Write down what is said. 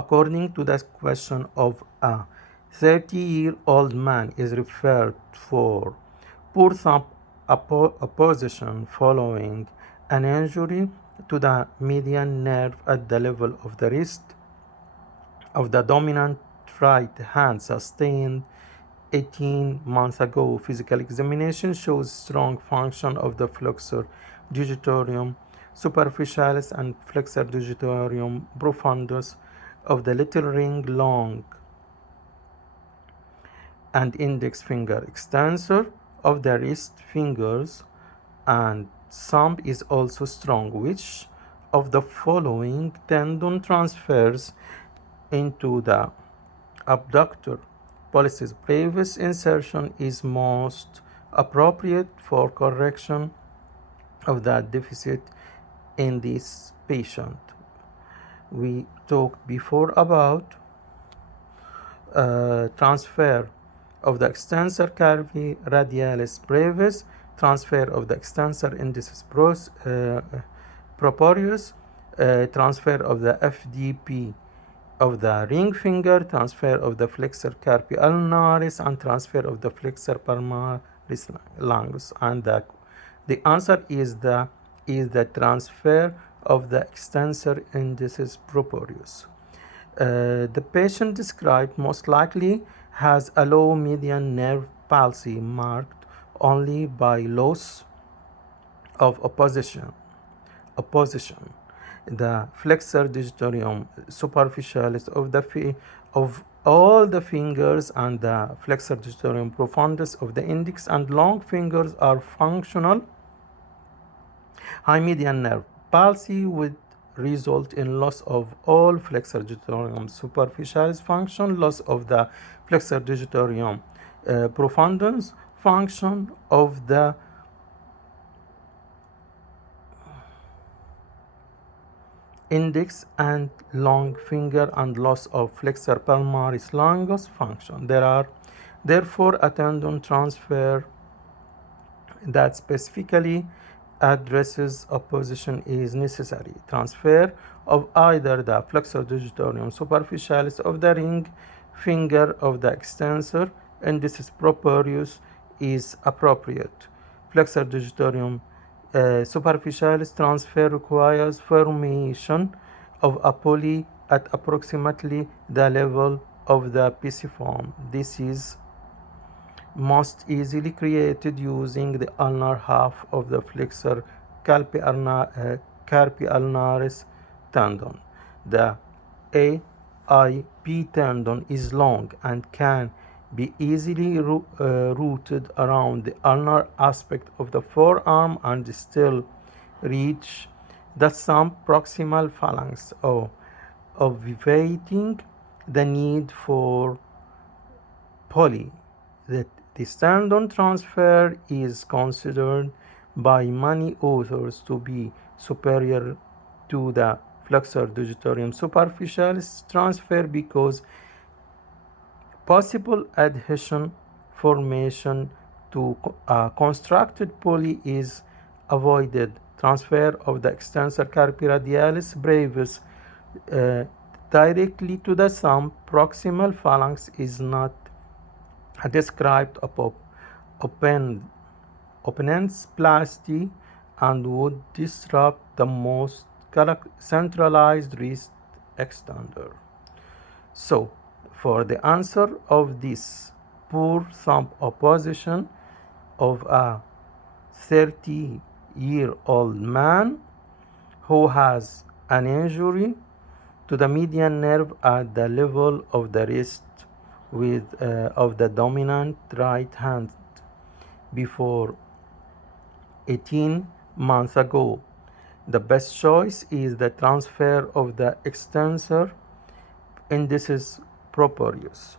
according to the question of a 30-year-old man is referred for poor thumb opposition following an injury to the median nerve at the level of the wrist of the dominant right hand sustained 18 months ago. Physical examination shows strong function of the flexor digitorum superficialis and flexor digitorum profundus of the little ring long and index finger extensor of the wrist fingers, and thumb is also strong. Which of the following tendon transfers into the abductor pollicis brevis insertion is most appropriate for correction of that deficit in this patient? We talked before about transfer of the extensor carpi radialis brevis, transfer of the extensor indicis proprius, transfer of the FDP of the ring finger, transfer of the flexor carpi ulnaris, and transfer of the flexor palmaris longus. And the answer is the transfer of the extensor indicis proprius. The patient described most likely has a low median nerve palsy marked only by loss of opposition. The flexor digitorum superficialis of all the fingers and the flexor digitorum profundus of the index and long fingers are functional. High median nerve palsy would result in loss of all flexor digitorum superficialis function, loss of the flexor digitorum profundus function of the index and long finger, and loss of flexor palmaris longus function. There are therefore a tendon transfer that specifically addresses opposition is necessary. Transfer of either the flexor digitorum superficialis of the ring finger of the extensor indicis proprius is appropriate. Flexor digitorum superficialis transfer requires formation of a poly at approximately the level of the pisiform. This is most easily created using the ulnar half of the flexor carpi ulnaris tendon. The AIP tendon is long and can be easily routed around the ulnar aspect of the forearm and still reach the thumb proximal phalanx, obviating the need for poly. This tendon transfer is considered by many authors to be superior to the flexor digitorum superficialis transfer because possible adhesion formation to a constructed poly is avoided. Transfer of the extensor carpi radialis brevis directly to the thumb proximal phalanx is not described opponentsplasty and would disrupt the most centralized wrist extender. So, for the answer of this poor thumb opposition of a 30-year-old man who has an injury to the median nerve at the level of the wrist of the dominant right hand before 18 months ago, the best choice is the transfer of the extensor indicis proprius.